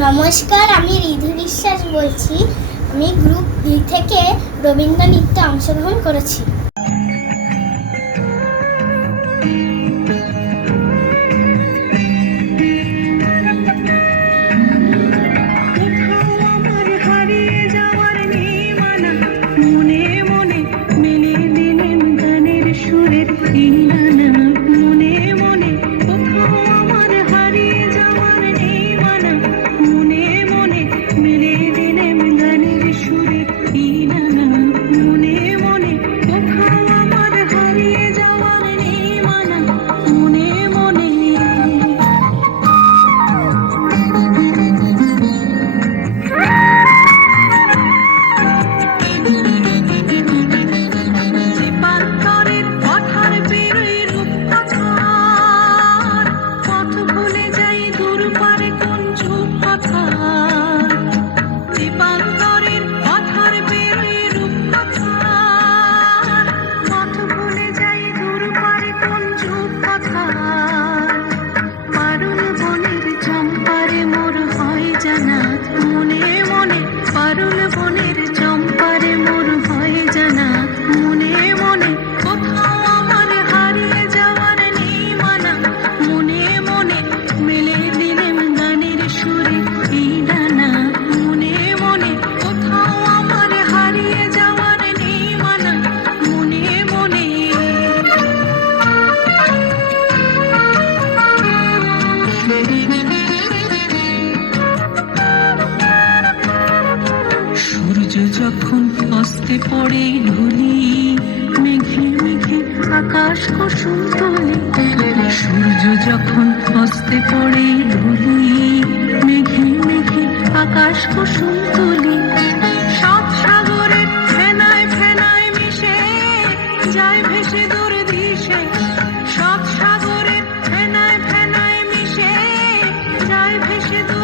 নমস্কার, আমি রিধু বিশ্বাস বলছি। আমি গ্রুপ বি থেকে রবীন্দ্র নৃত্যে অংশগ্রহণ করেছি। সূর্য যখন অস্তে পড়ে ঢুলি, মেঘে মেঘে আকাশ কুসুম তোলে। সূর্য যখন অস্তে পড়ে ঢুলি, মেঘে মেঘে আকাশ কুসুম তোলে। সাত সাগরের ফেনায় ফেনায় মিশে যায় ভেসে দূর দিশে। সাত সাগরের ফেনায় ফেনায় মিশে যায় ভেসে দূর